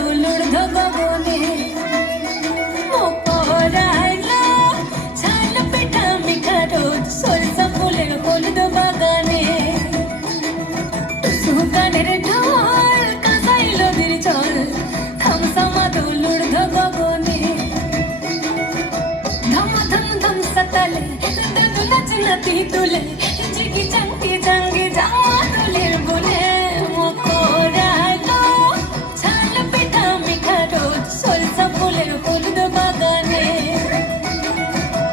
দোলুর্ধ গগনে মকরাইলো ছাল পিঠা মিঠা রোদ সরষা ফুলের হলুদ বাগানে টুসু গানের ঢোল কাঁসাই নদীর জল থামসামা দোলুর্ধ গগনে ধম ধম ধম সতালে দাদু নাচ নাতি তুলে জিগি জাঙ্গি জাঙ্গি জামা তুলের বনে মকরাইলো ছাল পিঠা মিঠা রোদ সরষা ফুলের হলুদ বাগানে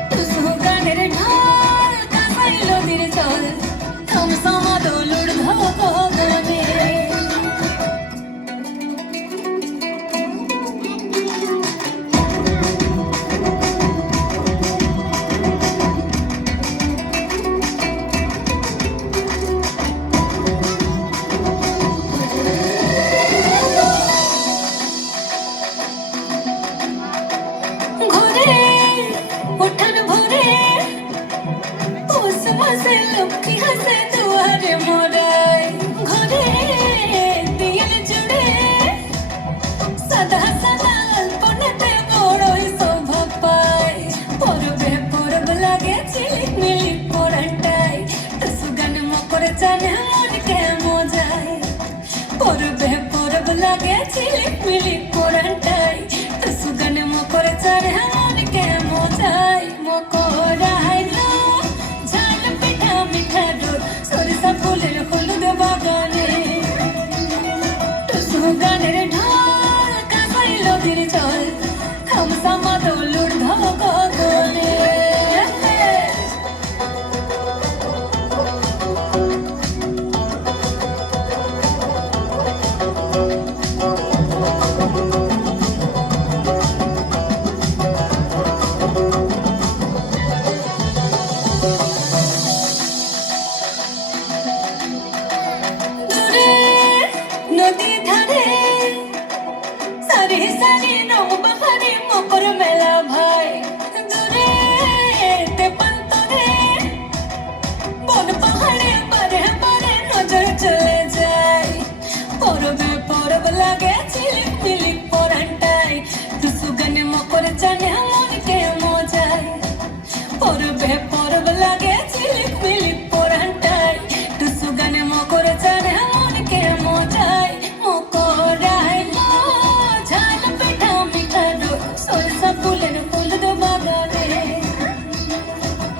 টুসু গানের ঢোল কাঁসাই নদীর জল থামসামা দোলুর্ধ গগনে ঘরে উঠান ভরে পৌষ মাসে লক্ষ্মী হাসে দুয়ারে মোড়ায় ঘরে দিয়াল জুড়ে সাদা সাদা আলপনাতে বড়ই শোভা পায় পরবে পরব লাগে ঝিলিক মিলিক পরাটায় টুসু গান মকর জানে মনকে মজায় পরবে পরব লাগে ঝিলিক মিলিক পরাটায় টুসু গান মকর জানে মনকে মজায় মকরাইলো ঝাল পিঠা মিঠা রোদ সরষা ফুলের হলুদ বাগানে টুসু গানের ঢোল কাঁসাই নদীর জল থামসামা দোলুর্ধ গগনে দূরে নদী ধারে সারি সারি রং বাহারে মকর মেলা ভাই দূরে তেপান্তরে বন পাহাড়ে বারে বারে নজর চলে যায় পরবে পরব লাগে ঝিলিক মিলিক পরাটায় টুসু গানে মকর জানে মনকে মজায় পরবে পরব লাগে ঝিলিক মিলিক পরাটায় টুসু গানে মকর জানে মনকে মজায় মকরাইলো ঝাল পিঠা মিঠা রোদ সরষা ফুলের হলুদ বাগানে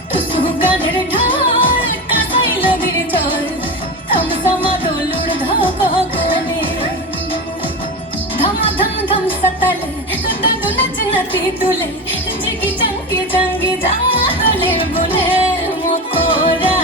টুসু গানের ঢোল কাঁসাই নদীর জল থামসামা দোলুর্ধ গগনে ধম ধম ধম সতালে দাদু নাচ নাতি তুলে জিগি জাঙ্গি জাঙ্গি জামা তুলের বনে মকরা